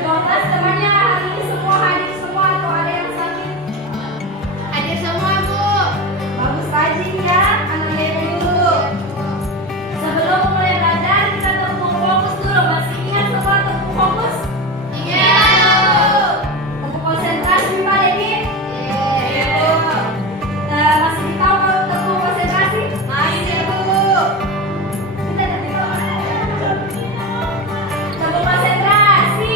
kelas temannya hari ini semua hadir semua atau ada yang sakit? Hadir semua, Bu. Bagus rajin ya, anaknya dulu. Sebelum mulai belajar kita tepuk fokus dulu. Masih ingat semua tepuk fokus? Iya, Bu. Tepuk konsentrasi Pak Devi? Iya, Bu. Masih tahu kalau tepuk konsentrasi? Masih, Bu. Kita nanti tepuk konsentrasi.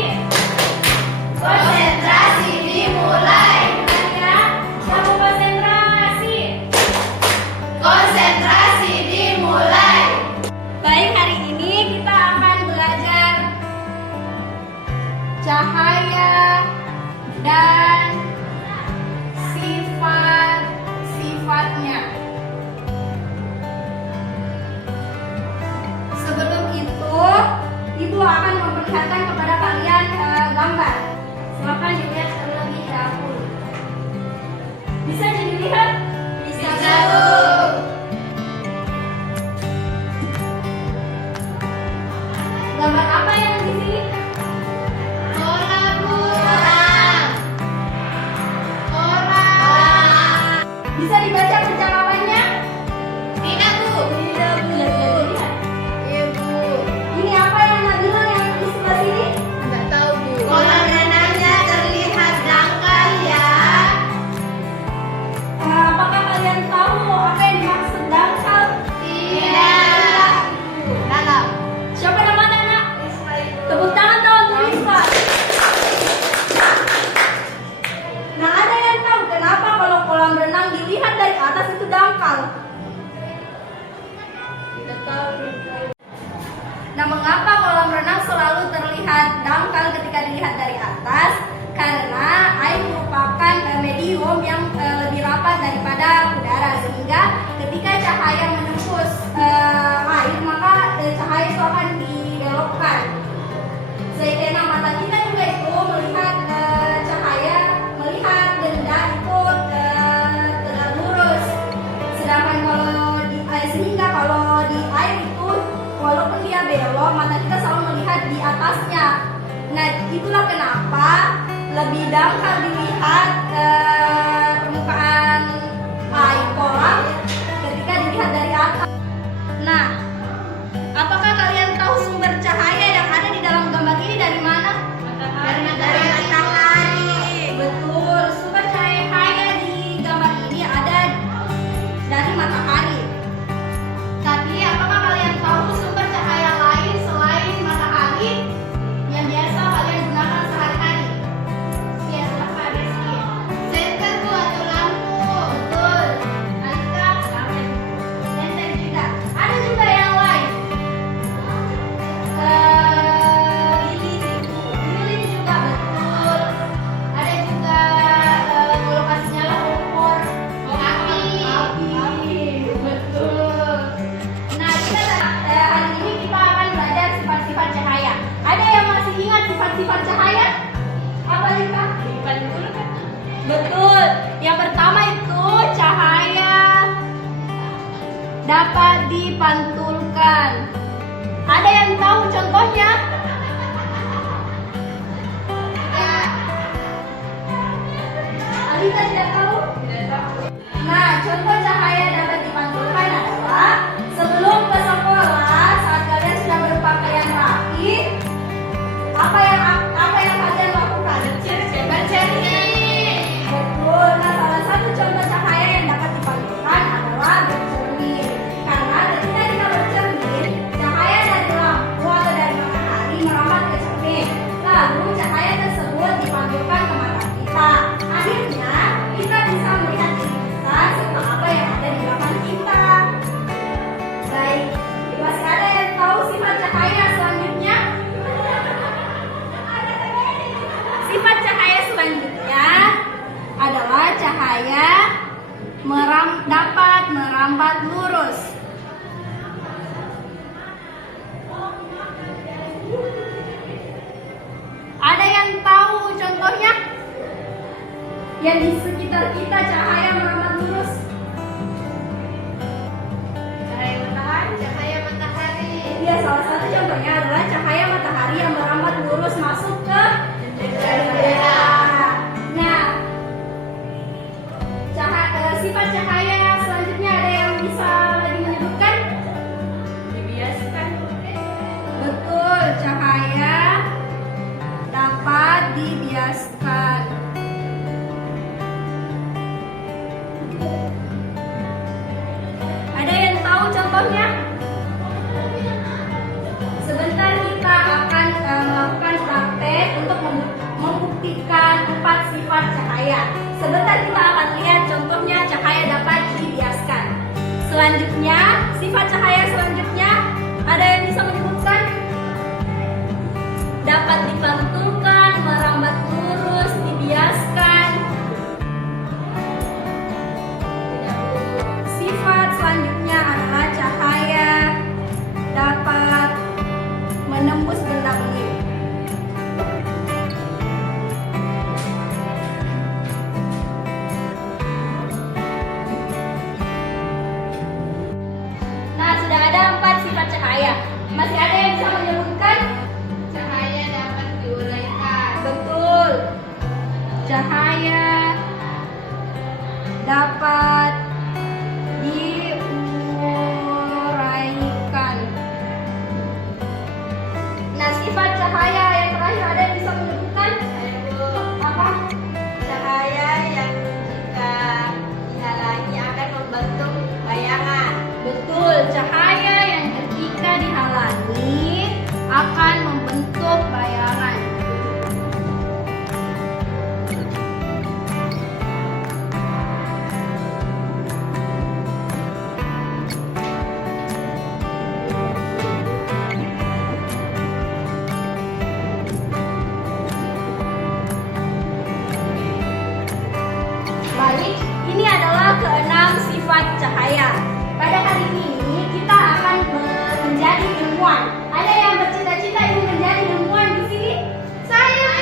Konsentrasi dimulai. Ya, tepuk konsentrasi. Konsentrasi dimulai. Baik, hari ini kita akan belajar cahaya dan sifat-sifatnya. Sebelum itu, Ibu akan memperlihatkan kepada kalian gambar. Silakan dilihat terlebih dahulu. Bisa dilihat? Bisa, Bu. Gambar apa yang di sini? Orang, Bu. Orang. Bisa dibaca percakapannya? Tidak, Bu. Tidak, lihat. Iya, Bu. Ini apa yang Nabila yang di sebelah sini? Enggak tahu, Bu. Kolam renangnya terlihat dangkal ya. Apakah kalian tahu apa yang dimaksud dangkal? Tidak. Dalam. Siapa namanya, Nak? Tepuk tangan dong untuk Rizwan. Nah, ada yang tahu kenapa kalau kolam renang dilihat dari atas itu dangkal? Tidak tahu. Nah, mengapa kolam renang selalu terlihat dangkal ketika dilihat dari atas? Karena air merupakan medium yang lebih rapat daripada udara, sehingga ketika cahaya menembus air, maka cahaya itu akan dibelokkan. Sehingga mata kita juga itu melihat cahaya, melihat benda itu tegak lurus. Sedangkan sehingga kalau di air itu walaupun dia belok, mata kita selalu melihat di atasnya. Nah, itulah kenapa lebih dangkal dilihat permukaan air kolam ketika dilihat dari atas. Nah, apakah kalian tahu sumber cahaya yang ada di dalam gambar ini dari mana? Dari matahari. Betul, sumber cahaya di gambar ini ada dari matahari. Tapi apakah kalian tahu sumber cahaya lain selain matahari yang biasa kalian gunakan sehari-hari? Ya, apa Desi? Senter, Bu, atau lampu. Betul. Alika, senter juga. Ada juga yang lain. Lilin juga betul. Ada juga lokasinya lah kompor. Api. Betul. Nah, hari ini kita akan belajar sifat-sifat cahaya. Ada yang masih ingat sifat-sifat cahaya? Apa Lika? Betul. Yang pertama itu cahaya dapat dipantulkan. Ada yang tahu contohnya? Alika tidak tahu? Nah, contoh cahaya dapat dipantulkan adalah sebelum ke sekolah, saat kalian sudah berpakaian rapi, apa yang kalian lakukan? Bercermin. Betul. Nah, salah satu contoh cahaya yang dapat dipantulkan adalah bercermin. Karena ketika kita bercermin, cahaya dari lampu atau dari matahari merambat ke cermin. Lalu cahaya tersebut dipantulkan ke mata kita. Akhirnya kita bisa melihat diri kita serta apa yang ada di belakang kita. Baik, masih ada yang tahu sifat cahaya selanjutnya? Sifat cahaya selanjutnya adalah cahaya dapat merambat lurus. Ada yang tahu contohnya? Yang di sekitar kita cahaya merambat lurus. Cahaya matahari. Cahaya matahari. Iya, salah satu contohnya adalah cahaya matahari yang merambat lurus masuk ke Selanjutnya, sifat cahaya selanjutnya, ada yang bisa menyebutkan? Dapat dipantulkan, merambat lurus, dibiaskan. Sifat selanjutnya adalah cahaya dapat menembus benda gelap. Nah, sudah ada 4 sifat cahaya. Masih ada yang bisa menyebutkan? Cahaya dapat diuraikan. Betul. Cahaya dapat diuraikan. Nah, sifat cahaya yang terakhir ada yang bisa menyebutkan? Apa? Cahaya yang jika dihalangi akan membentuk bayangan. Betul, cahaya yang ketika dihalangi akan membentuk bayangan. Baik, ini adalah keenam sifat cahaya. Pada hari ini kita akan menjadi ilmuwan. Ada yang bercita-cita ingin menjadi ilmuwan di sini? Saya.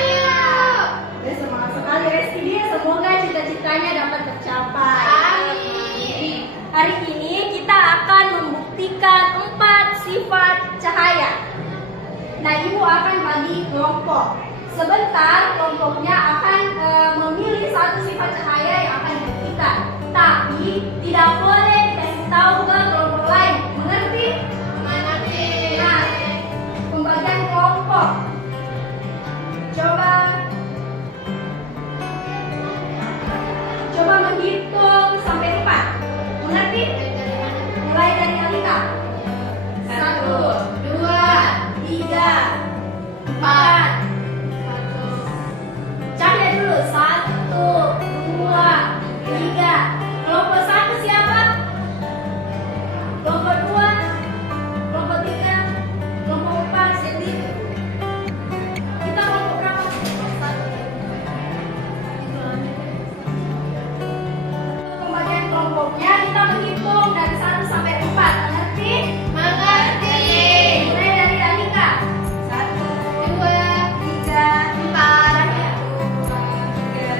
Ya, semangat sekali Reski dia. Semoga cita-citanya dapat tercapai. Amin. Hari ini kita akan membuktikan 4 sifat cahaya. Nah, ibu akan bagi kelompok. Sebentar kelompoknya akan memilih 1 sifat cahaya yang akan dibuktikan. Tapi tidak boleh dikasih tahu ke kelompok lain. Mengerti? Mengerti. Nah, pembagian kelompok. Coba menghitung sampai 4. Mengerti? Mulai dari Alika. 1, 2, 3, 4. Cahaya dulu. 1, 2, 3. Kelompok 1 siapa? Kelompok 2, kelompok 3, kelompok 4. Sendiri. Kita kelompok berapa? Pembagian kelompoknya kita menghitung dari 1 sampai 4. Mengerti? Mengerti. Mulai dari Danika. 1, 2, 3, 4.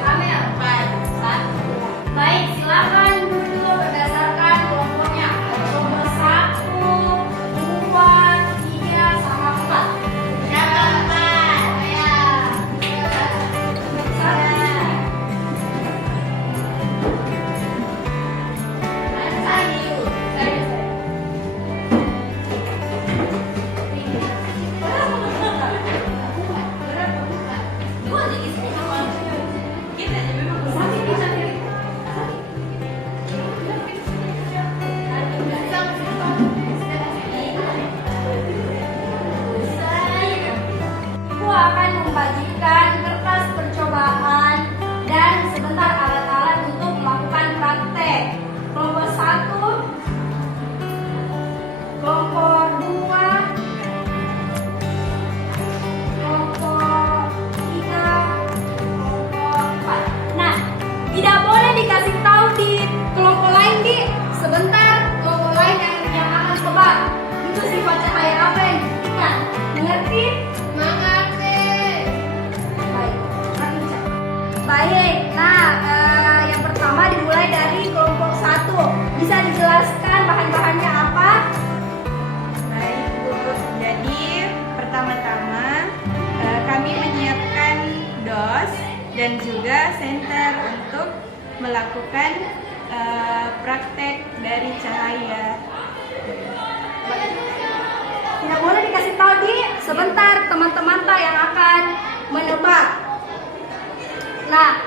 Amel. 1. Baik, silakan dulu berdasarkan kelompoknya. Kelompok 1, 2, 3, sama 4. Dapat. Ya. 'Ibu akan membagikan kertas percobaan dan sebentar alat-alat untuk melakukan praktek. Kelompok 1, kelompok 2, kelompok 3, kelompok 4. Nah, tidak boleh dikasih tahu di kelompok lain, Di. Sebentar, kelompok lain yang akan tebak. Itu sifat cahaya apa yang dibuktikan. Mengerti? Mengerti. Baik, Rafica. Baik, nah yang pertama dimulai dari kelompok 1. Bisa dijelaskan bahan-bahannya apa? Baik Bu, jadi pertama-tama kami menyiapkan dos dan juga senter untuk melakukan praktek dari cahaya. Tidak boleh dikasih tahu, Di. Sebentar, teman-teman yang akan menebak. Nah,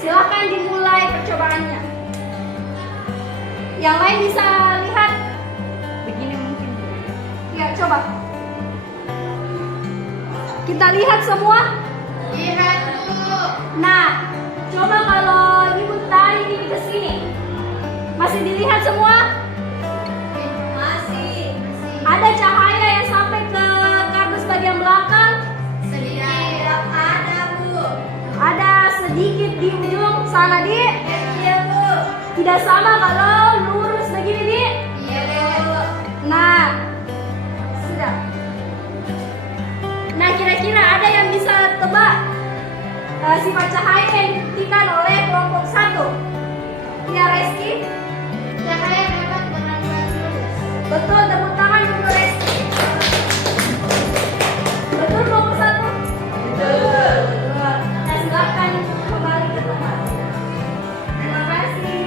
silakan dimulai percobaannya. Yang lain bisa lihat. Begini mungkin. Ya, coba. Kita lihat semua. Lihat dulu. Nah, coba kalau ibu tarik ini ke sini. Masih dilihat semua? Masih. Ada cahaya yang sampai ke kardus bagian belakang? Sedikit ada, Bu. Ada sedikit di ujung sana, Di. Iya, Bu. Tidak sama kalau lurus begini, Di. Iya, Bu. Nah, sudah. Nah, kira-kira ada yang bisa tebak sifat cahaya yang dibuktikan oleh kelompok 1? Ya, Reski? Cahaya dapat berangkat lurus. Betul, tepuk tangan untuk Reski. Betul kelompok 1? Betul. Betul. Nah, silakan kembali ke tempat. Terima kasih.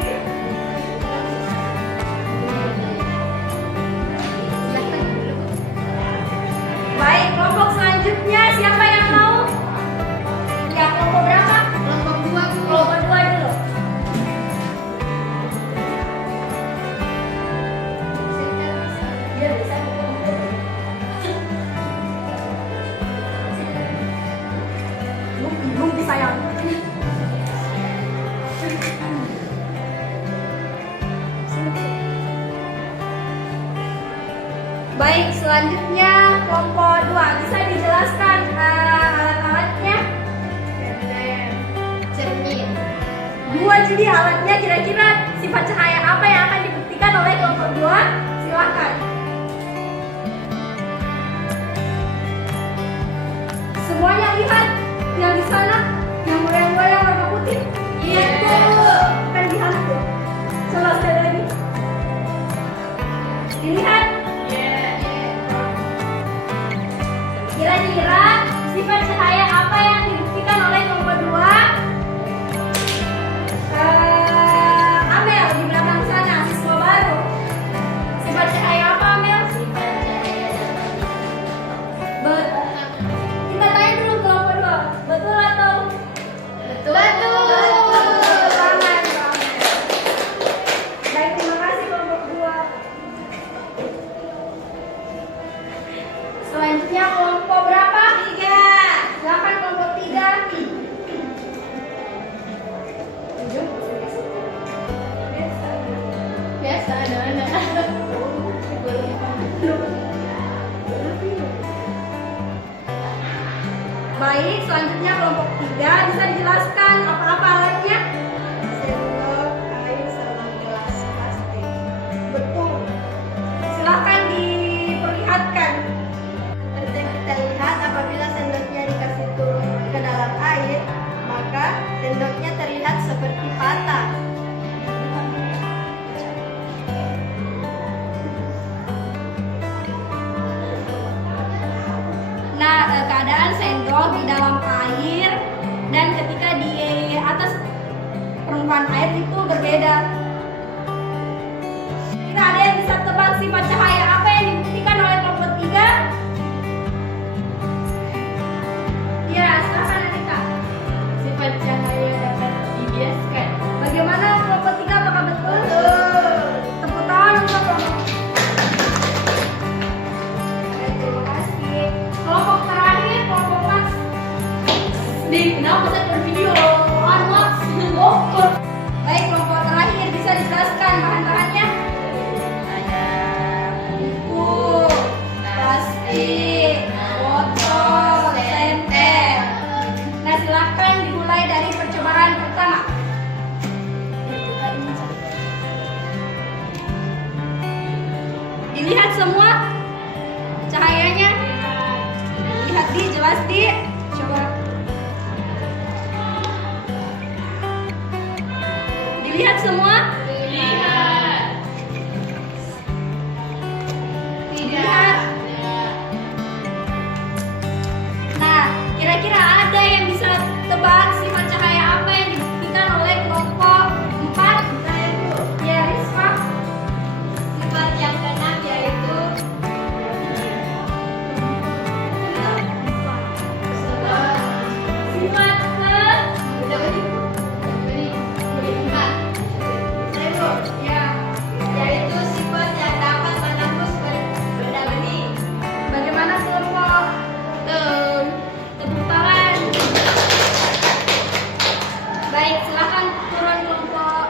Baik, kelompok selanjutnya siapa yang mau? Ya, kelompok berapa? Kelompok 2, Bu. Kelompok 2 dulu. Dia bisa Bung sayang. Baik, selanjutnya kelompok 2. Bisa dijelaskan alat-alatnya? Cermin. 2 jadi alatnya, kira-kira sifat cahaya apa yang akan dibuktikan oleh kelompok 2? Silakan. Semuanya lihat yang di sana, yang goyang-goyang warna putih. Iya, Bu. Kan lihat tuh. Coba sekali lagi. Dilihat. Kira-kira sifat cahaya apa yang dibuktikan oleh kelompok 2? Amel di belakang sana, siswa baru. Sifat cahaya apa, Amel? Kita tanya dulu kelompok 2. Betul atau? Betul. Tangan, Amel. Baik, terima kasih kelompok 2. Selanjutnya kelompok berapa? 3. Silakan kelompok 3. Biasa anak-anak. Baik, selanjutnya kelompok 3. Bisa dijelaskan apa-apa alatnya? Sendok, air, sama gelas plastik. Betul. Silakan diperlihatkan. Seperti yang kita lihat, apabila sendoknya dikasih turun ke dalam air, maka sendoknya terlihat seperti patah. Nah, keadaan sendok di dalam air dan ketika di atas permukaan air itu berbeda. Kita ada yang bisa tebak sifat cahaya apa yang dibuktikan oleh kelompok 3? Ya, silakan Anita. Sifat cahaya dapat dibiaskan. Bagaimana kelompok 3, apakah betul? Tepuk tangan untuk kelompok. Terima kasih. Kelompok terakhir, kelompok Mas. Kenapa saya bervideo? Mas. Baik, kelompok terakhir bisa dijelaskan bahan-bahannya? Ada Buku, plastik, botol, senter. Nah, silakan dimulai dari percobaan pertama. Dilihat semua cahayanya. Lihat Di, jelas Di. Coba. Dilihat semua. Lihat. Nah, kira-kira ada yang bisa tebak sifat cahaya apa yang dibuktikan oleh kelompok 4? Ya, Rizfa. Sifat yang keenam yaitu Sifat ke yaitu sifat yang dapat menembus benda bening. bagaimana kelompok? Tepuk tangan. Baik, silakan turun kelompok.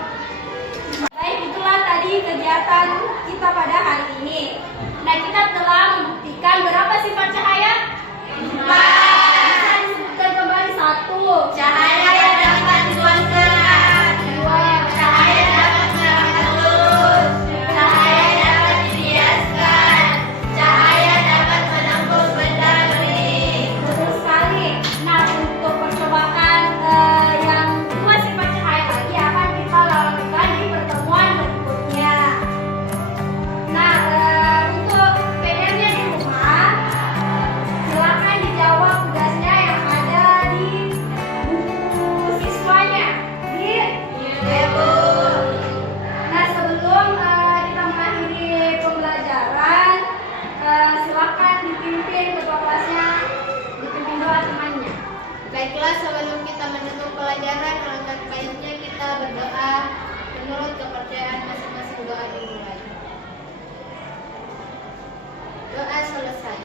Baik, itulah hari ini. Nah, kita telah membuktikan berapa sifat cahaya? 4. Bisa disebutkan kembali. 1. Cahaya yang dapat dituangkan. 2. Cahaya dapat menerangkan lurus. Cahaya dapat dibiaskan. Cahaya dapat menempuh benda bening. Betul sekali. Nah, untuk percobaan yang 2 sifat cahaya lagi akan kita lakukan di pertemuan berikutnya. Nah, untuk PR-nya di rumah, silakan dijawab tugasnya yang ada di buku siswanya. Ya, Bu. Nah, sebelum kita mengakhiri pembelajaran, silakan dipimpin ketua kelasnya, dipimpin doa temannya. Baiklah, sebelum kita menutup pelajaran, alangkah baiknya kita berdoa menurut kepercayaan masing-masing. Doa dimulai. Doa selesai.